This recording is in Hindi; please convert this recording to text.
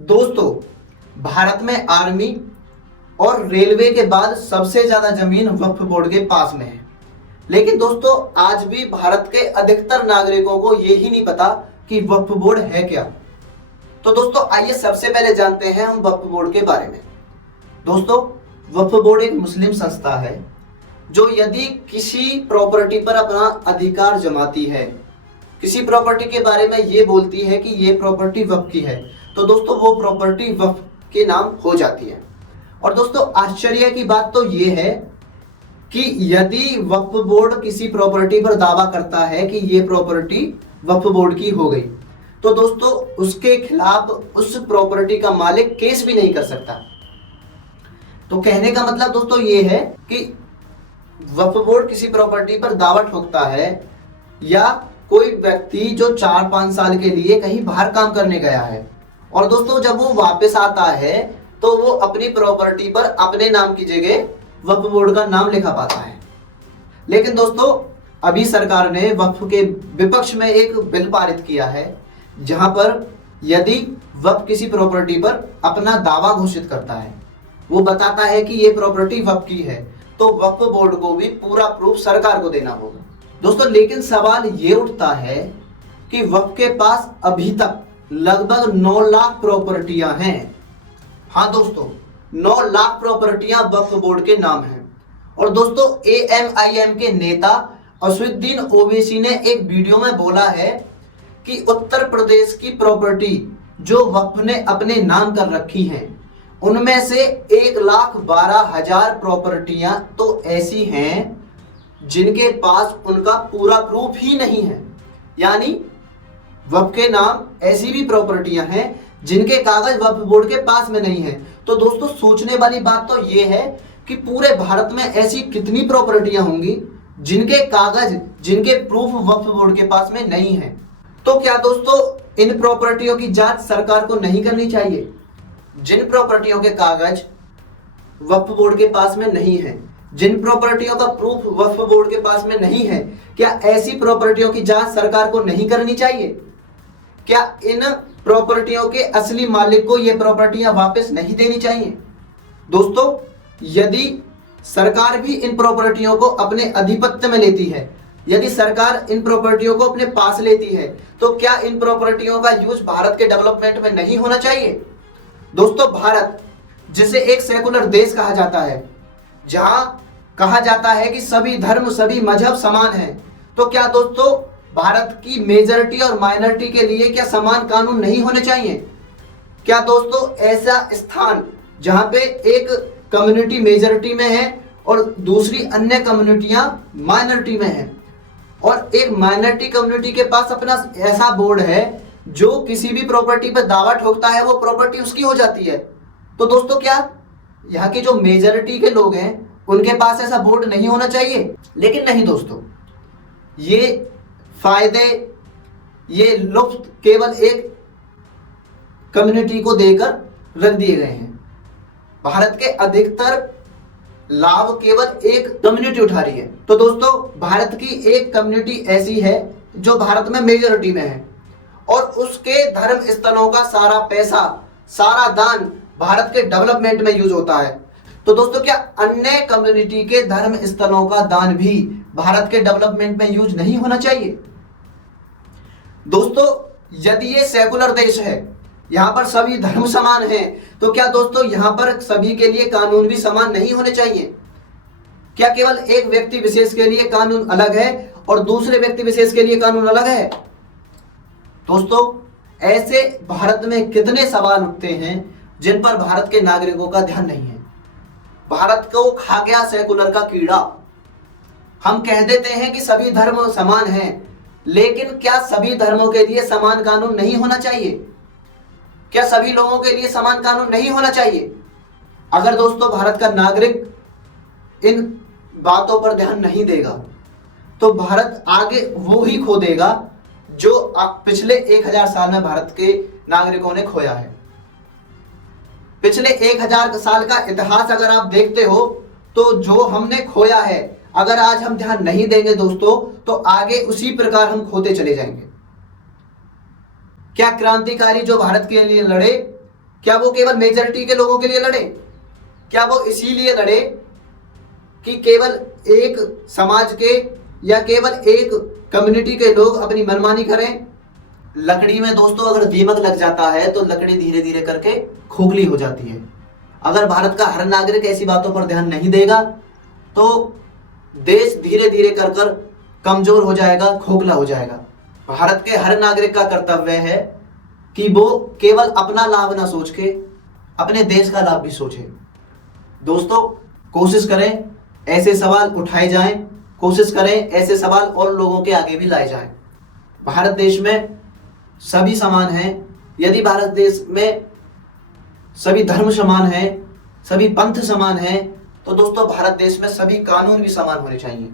दोस्तों, भारत में आर्मी और रेलवे के बाद सबसे ज्यादा जमीन वक्फ बोर्ड के पास में है। लेकिन दोस्तों, आज भी भारत के अधिकतर नागरिकों को यही नहीं पता कि वक्फ बोर्ड है क्या। तो दोस्तों, आइए सबसे पहले जानते हैं हम वक्फ बोर्ड के बारे में। दोस्तों, वक्फ बोर्ड एक मुस्लिम संस्था है जो यदि किसी प्रॉपर्टी पर अपना अधिकार जमाती है, किसी प्रॉपर्टी के बारे में ये बोलती है कि ये प्रॉपर्टी वक्फ की है, तो दोस्तों वो प्रॉपर्टी वक्फ के नाम हो जाती है। और दोस्तों, आश्चर्य की बात तो ये है कि यदि वक्फ बोर्ड किसी प्रॉपर्टी पर दावा करता है कि ये प्रॉपर्टी वक्फ बोर्ड की हो गई, तो दोस्तों उसके खिलाफ उस प्रॉपर्टी का मालिक केस भी नहीं कर सकता। तो कहने का मतलब दोस्तों ये है कि वक्फ बोर्ड किसी प्रॉपर्टी पर दावा ठोकता है, या कोई व्यक्ति जो 4-5 साल के लिए कहीं बाहर काम करने गया है और दोस्तों जब वो वापस आता है तो वो अपनी प्रॉपर्टी पर अपने नाम की जगह वक्फ बोर्ड का नाम लिखा पाता है। लेकिन दोस्तों, अभी सरकार ने वक्फ के विपक्ष में एक बिल पारित किया है जहां पर यदि वक्फ किसी प्रॉपर्टी पर अपना दावा घोषित करता है, वो बताता है कि ये प्रॉपर्टी वक्फ की है, तो वक्फ बोर्ड को भी पूरा प्रूफ सरकार को देना होगा। दोस्तों, लेकिन सवाल ये उठता है कि वक्फ के पास अभी तक लगभग 9 लाख प्रॉपर्टियां हैं। हाँ दोस्तों, 9 लाख प्रॉपर्टियां वक्फ बोर्ड के नाम हैं। और दोस्तों, AMIM के नेता असदुद्दीन ओवैसी ने एक वीडियो में बोला है कि उत्तर प्रदेश की प्रॉपर्टी जो वक्फ ने अपने नाम कर रखी हैं, उनमें से 1,12,000 प्रॉपर्टियां तो ऐसी हैं जिनके पास उनका पूरा प्रूफ ही नहीं है। यानी वक्फ के नाम ऐसी भी प्रॉपर्टियां हैं जिनके कागज वक्फ बोर्ड के पास में नहीं है। तो दोस्तों, सोचने वाली बात तो यह है कि पूरे भारत में ऐसी कितनी प्रॉपर्टियां होंगी जिनके कागज, जिनके प्रूफ वक्फ बोर्ड के पास में नहीं है। तो क्या दोस्तों इन प्रॉपर्टियों की जांच सरकार को नहीं करनी चाहिए? जिन प्रॉपर्टियों के कागज वक्फ बोर्ड के पास में नहीं है, जिन प्रॉपर्टियों का प्रूफ वक्फ बोर्ड के पास में नहीं है, क्या ऐसी प्रॉपर्टियों की जांच सरकार को नहीं करनी चाहिए? क्या इन प्रॉपर्टियों के असली मालिक को ये प्रॉपर्टियां वापस नहीं देनी चाहिए? दोस्तों, यदि सरकार भी इन प्रॉपर्टियों को अपने आधिपत्य में लेती है, यदि सरकार इन प्रॉपर्टियों को अपने पास लेती है, तो क्या इन प्रॉपर्टियों का यूज भारत के डेवलपमेंट में नहीं होना चाहिए? दोस्तों, भारत जिसे एक सेकुलर देश कहा जाता है, जहां कहा जाता है कि सभी धर्म, सभी मजहब समान हैं, तो क्या दोस्तों भारत की मेजॉरिटी और माइनॉरिटी के लिए क्या समान कानून नहीं होने चाहिए? क्या दोस्तों ऐसा स्थान जहां पे एक कम्युनिटी मेजॉरिटी में है और दूसरी अन्य कम्युनिटियां माइनॉरिटी में है, और एक माइनॉरिटी कम्युनिटी के पास अपना ऐसा बोर्ड है जो किसी भी प्रॉपर्टी पर दावा ठोकता है, वो प्रॉपर्टी उसकी हो जाती है, तो दोस्तों क्या यहाँ के जो मेजॉरिटी के लोग हैं उनके पास ऐसा बोर्ड नहीं होना चाहिए? लेकिन नहीं दोस्तों, ये फायदे, ये लुत्फ केवल एक कम्युनिटी को देकर रख दिए गए हैं। भारत के अधिकतर लाभ केवल एक कम्युनिटी उठा रही है। तो दोस्तों, भारत की एक कम्युनिटी ऐसी है जो भारत में मेजॉरिटी में है और उसके धर्म स्थलों का सारा पैसा, सारा दान भारत के डेवलपमेंट में यूज होता है। तो दोस्तों, क्या अन्य कम्युनिटी के धर्म स्थलों का दान भी भारत के डेवलपमेंट में यूज नहीं होना चाहिए? दोस्तों, यदि ये सेकुलर देश है, यहां पर सभी धर्म समान हैं, तो क्या दोस्तों यहां पर सभी के लिए कानून भी समान नहीं होने चाहिए? क्या केवल एक व्यक्ति विशेष के लिए कानून अलग है और दूसरे व्यक्ति विशेष के लिए कानून अलग है? दोस्तों, ऐसे भारत में कितने सवाल उठते हैं जिन पर भारत के नागरिकों का ध्यान नहीं है। भारत को खा गया सेकुलर का कीड़ा। हम कह देते हैं कि सभी धर्म समान हैं, लेकिन क्या सभी धर्मों के लिए समान कानून नहीं होना चाहिए? क्या सभी लोगों के लिए समान कानून नहीं होना चाहिए? अगर दोस्तों भारत का नागरिक इन बातों पर ध्यान नहीं देगा तो भारत आगे वो ही खो देगा जो पिछले 1000 साल में भारत के नागरिकों ने खोया है। पिछले 1000 साल का इतिहास अगर आप देखते हो तो जो हमने खोया है, अगर आज हम ध्यान नहीं देंगे दोस्तों, तो आगे उसी प्रकार हम खोते चले जाएंगे। क्या क्रांतिकारी जो भारत के लिए लड़े, क्या वो केवल मेजॉरिटी के लोगों के लिए लड़े? क्या वो इसीलिए लड़े कि केवल एक समाज के या केवल एक कम्युनिटी के लोग अपनी मनमानी करें? लकड़ी में दोस्तों अगर दीमक लग जाता है तो लकड़ी धीरे धीरे करके खोखली हो जाती है। अगर भारत का हर नागरिक ऐसी बातों पर ध्यान नहीं देगा तो देश धीरे धीरे कर कर कमजोर हो जाएगा, खोखला हो जाएगा। भारत के हर नागरिक का कर्तव्य है कि वो केवल अपना लाभ ना सोच के अपने देश का लाभ भी सोचे। दोस्तों कोशिश करें ऐसे सवाल उठाए जाएं, कोशिश करें ऐसे सवाल और लोगों के आगे भी लाए जाएं। भारत देश में सभी समान हैं। यदि भारत देश में सभी धर्म समान हैं, सभी पंथ समान हैं, तो दोस्तों भारत देश में सभी कानून भी समान होने चाहिए।